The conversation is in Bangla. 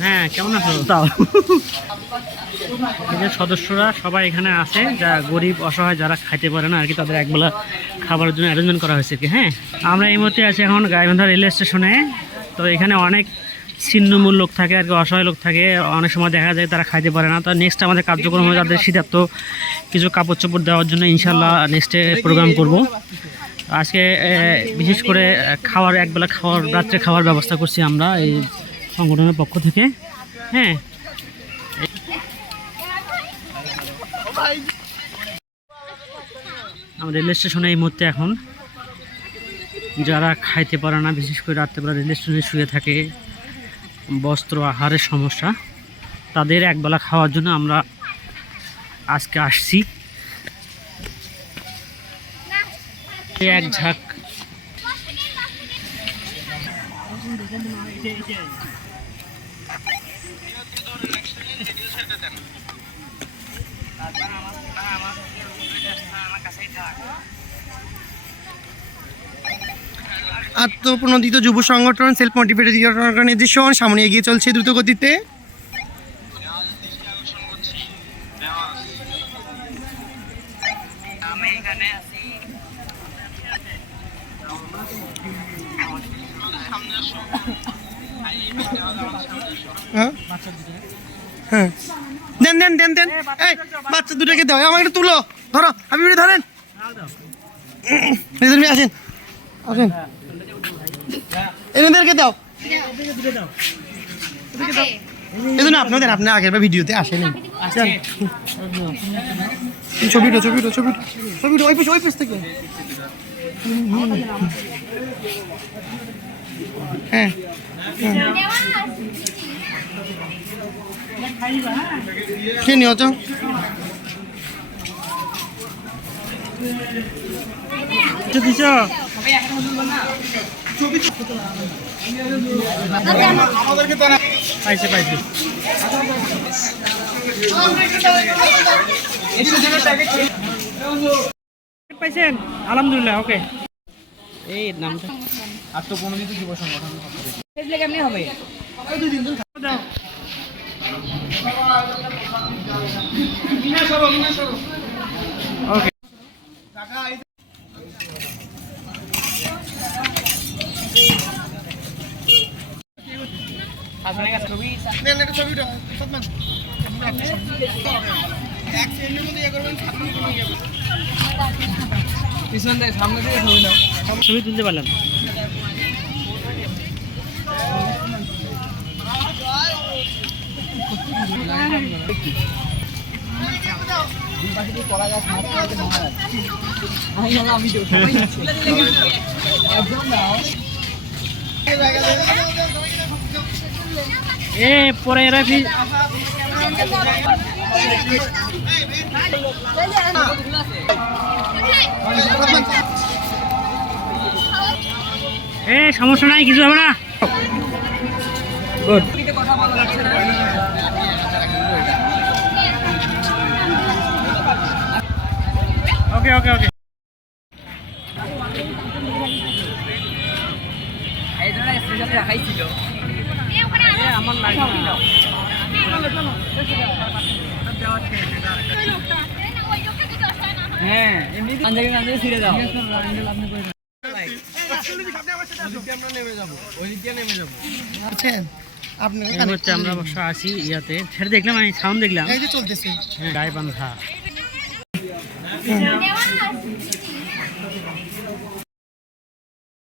হ্যাঁ, কেমন আছো? এদের সদস্যরা সবাই এখানে আছে, যা গরিব অসহায় যারা খাইতে পারে না আর কি, তাদের একবেলা খাবারের জন্য অ্যারেঞ্জমেন্ট করা হয়েছে কি। হ্যাঁ, আমরা এই মুহূর্তে আছি এখন গাইবান্ধা রেলওয়ে স্টেশনে। তো এখানে অনেক ছিন্নমূল লোক থাকে আর কি, অসহায় লোক থাকে, অনেক সময় দেখা যায় তারা খাইতে পারে না। তো নেক্সট আমাদের কার্যক্রম হবে তাদের শীতার্থ কিছু কাপড় চোপড় দেওয়ার জন্য, ইনশাল্লাহ নেক্সটে প্রোগ্রাম করব। আজকে বিশেষ করে খাওয়ার একবেলা খাওয়ার রাত্রে খাওয়ার ব্যবস্থা করছি আমরা এই সংগঠনের পক্ষ থেকে। হ্যাঁ, আমরা রেল স্টেশনে এই মুহূর্তে এখন যারা খাইতে পারে না, বিশেষ করে রাত্রেবেলা রেল স্টেশনে শুয়ে থাকে, বস্ত্র আহারের সমস্যা, তাদের একবেলা খাওয়ার জন্য আমরা আজকে আসছি। এক ঝাঁক আত্মপ্রণোদিত যুব সংগঠন সেলফ মোটিভেটেড অর্গানাইজেশন সামনে এগিয়ে চলছে দ্রুত গতিতে। হ্যাঁ, দেন দেন দেন দেন, এই বাচ্চা দুটাকে দাও, আমাকে একটু তুলো, ধরো, আপনি ধরেন, আসেন আসেন, এনাদেরকে দাও। এই জন্য আপনাদের আপনার আগের ভিডিওতে আসেনি। ছবিটা ছবিটা ছবিটা ছবিটা ওই পেছ থেকে। হ্যাঁ, কে নিও তো দিছ পাইছে পাইছে পাইছেন, আলহামদুলিল্লাহ। ওকে, এই নামটা আত্মপ্রণোদিত যুব সংগঠন কেমনি হবে। ওকে, ছবি তুলতে পারলাম। এ পরে এরা সমস্যা নাই, কিছু হবে না। গুড, ওকে ওকে ওকে। আমার হ্যাঁ, এমনি ছিঁড়ে যাও। আমরা অবশ্য আছি ইয়াতে, সেটা দেখলাম, আমি সাউন্ড দেখলাম চলতেছে গাইবান্ধা।